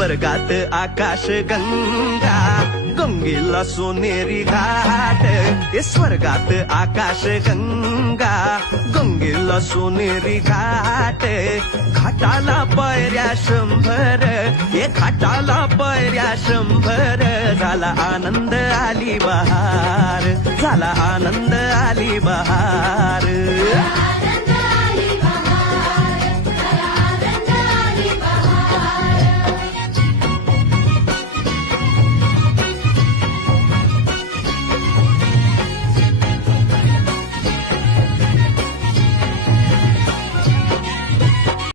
स्वर्गात आकाश गंगा, गंगेला सोनेरी घाट. हे स्वर्गात आकाश गंगा, गंगेला सोनेरी घाट. घाटाला पायऱ्या 100, हे घाटाला पायऱ्या 100. झाला आनंद आली बहार, झाला आनंद आली बहार.